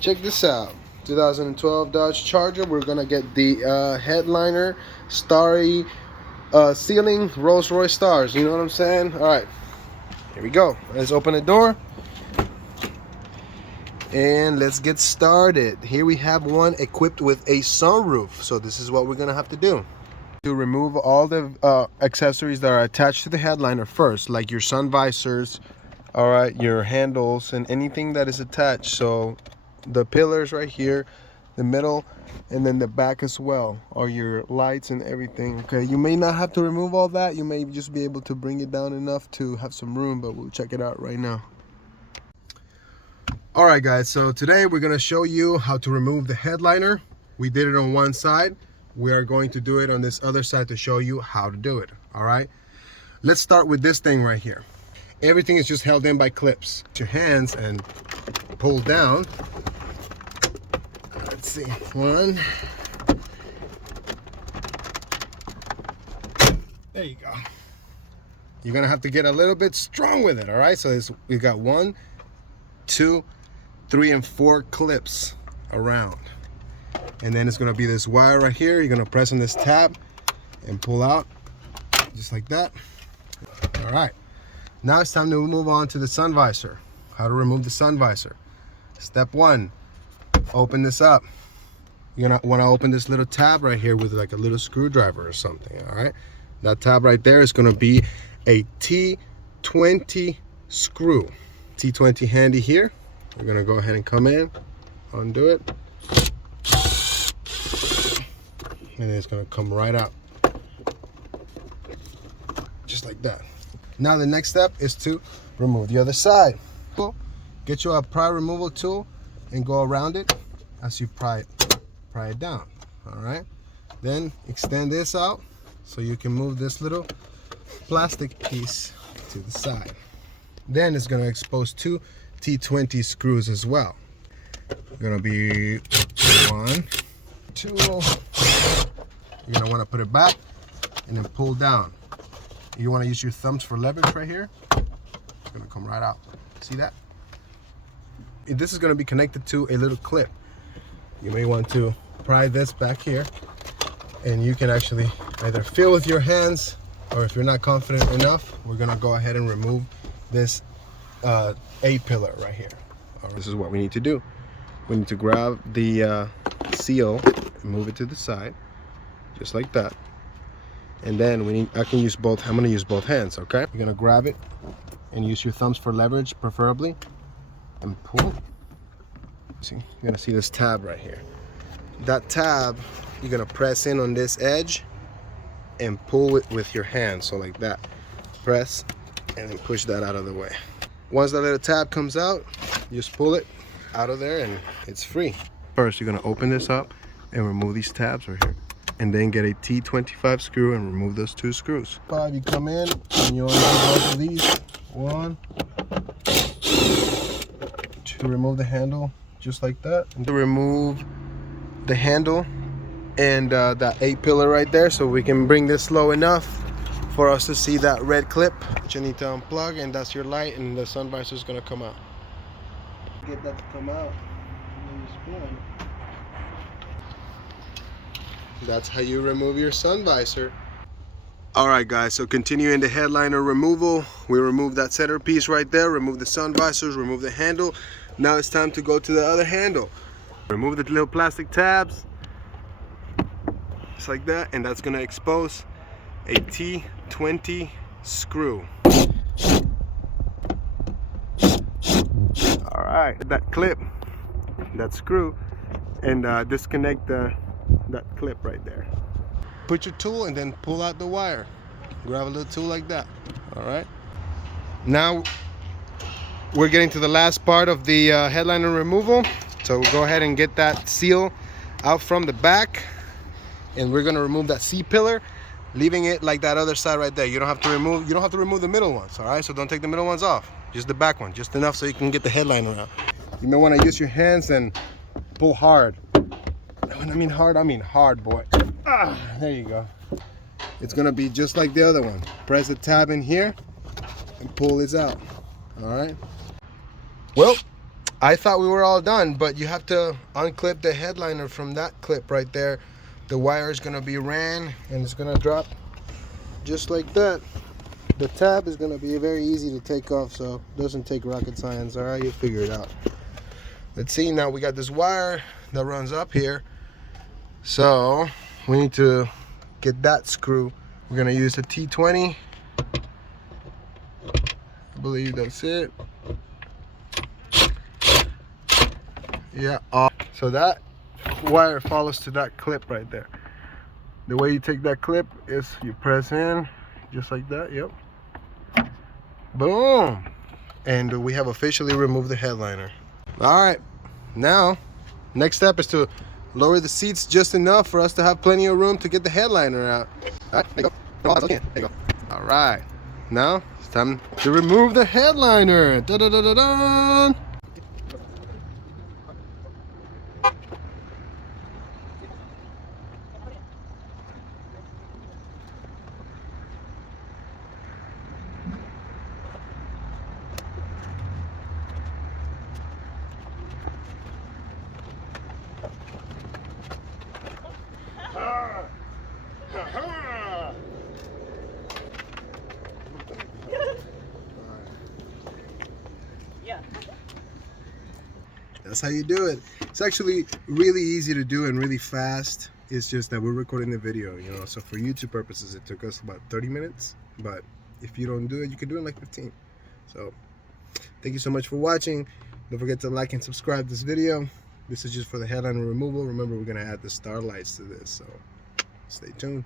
Check this out. 2012 Dodge Charger. We're gonna get the headliner, starry ceiling Rolls-Royce stars. You know what I'm saying? All right, here we go. Let's open the door and let's get started. Here we have one equipped with a sunroof. So this is what we're gonna have to do. To remove all the accessories that are attached to the headliner first, like your sun visors, all right, your handles, and anything that is attached. So the pillars right here, the middle, and then the back as well, all your lights and everything. Okay, you may not have to remove all that. You may just be able to bring it down enough to have some room, but we'll check it out right now. All right guys, so today we're going to show you how to remove the headliner. We did it on one side. We are going to do it on this other side to show you how to do it. All right, let's start with this thing right here. Everything is just held in by clips. Put your hands and pull down. Let's see, one. There you go. You're gonna have to get a little bit strong with it. All right, so we've got 1, 2, 3, and 4 clips around. And then it's gonna be this wire right here. You're gonna press on this tab and pull out just like that. All right, now it's time to move on to the sun visor. How to remove the sun visor. Step 1, open this up. You're gonna wanna open this little tab right here with like a little screwdriver or something, all right? That tab right there is gonna be a T20 screw. T20 handy here. We're gonna go ahead and come in, undo it, and then it's gonna come right out just like that. Now the next step is to remove the other side. Get you a pry removal tool and go around it as you pry it down. All right, then extend this out so you can move this little plastic piece to the side. Then it's going to expose 2 T20 screws as well. Going to be 1, 2. You're going to want to put it back and then pull down. You want to use your thumbs for leverage right here. It's going to come right out. See that? This is going to be connected to a little clip. You may want to pry this back here, and you can actually either feel with your hands, or if you're not confident enough, we're going to go ahead and remove this A-pillar right here. Right, this is what we need to do. We need to grab the seal and move it to the side, just like that. And then I can use both. I'm going to use both hands. Okay, you're going to grab it and use your thumbs for leverage, preferably, and pull. See, you're going to see this tab right here. That tab, you're going to press in on this edge and pull it with your hand. So like that, press and then push that out of the way. Once that little tab comes out, you just pull it out of there and it's free. First, you're going to open this up and remove these tabs right here, and then get a T25 screw and remove those 2 screws. You come in and you only need both of these. 1, 2. Remove the handle just like that. And to remove the handle and that A-pillar right there, so we can bring this low enough for us to see that red clip. You need to unplug, and that's your light, and the sun visor is going to come out. Get that to come out, and then you spin. That's how you remove your sun visor. All right guys, so continuing the headliner removal, we remove that centerpiece right there, remove the sun visors, remove the handle. Now it's time to go to the other handle. Remove the little plastic tabs, just like that, and that's gonna expose a T20 screw. All right, that clip, that screw, and disconnect that clip right there. Put your tool and then pull out the wire. Grab a little tool like that. All right. Now we're getting to the last part of the headliner removal. So we'll go ahead and get that seal out from the back, and we're gonna remove that C-pillar, leaving it like that other side right there. You don't have to remove the middle ones. All right. So don't take the middle ones off. Just the back one, just enough so you can get the headliner out. You may want to use your hands and pull hard. When I mean hard, I mean hard, boy. There you go. It's gonna be just like the other one. Press the tab in here and pull this out. All right. Well, I thought we were all done, but you have to unclip the headliner from that clip right there. The wire is gonna be ran and it's gonna drop just like that. The tab is gonna be very easy to take off, so it doesn't take rocket science. All right, you figure it out. Let's see, now we got this wire that runs up here. So we need to get that screw. We're gonna use a T20. I believe that's it. Yeah, so that wire follows to that clip right there. The way you take that clip is you press in just like that. Yep, boom, and we have officially removed the headliner. All right, now next step is to lower the seats just enough for us to have plenty of room to get the headliner out. All right, there you go. There you go. All right, now it's time to remove the headliner. Da da da da da. That's how you do it. It's actually really easy to do and really fast. It's just that we're recording the video, you know, so for YouTube purposes it took us about 30 minutes, but if you don't do it, you can do it in like 15. So thank you so much for watching. Don't forget to like and subscribe this video. This is just for the headliner removal. Remember, we're going to add the star lights to this, so stay tuned.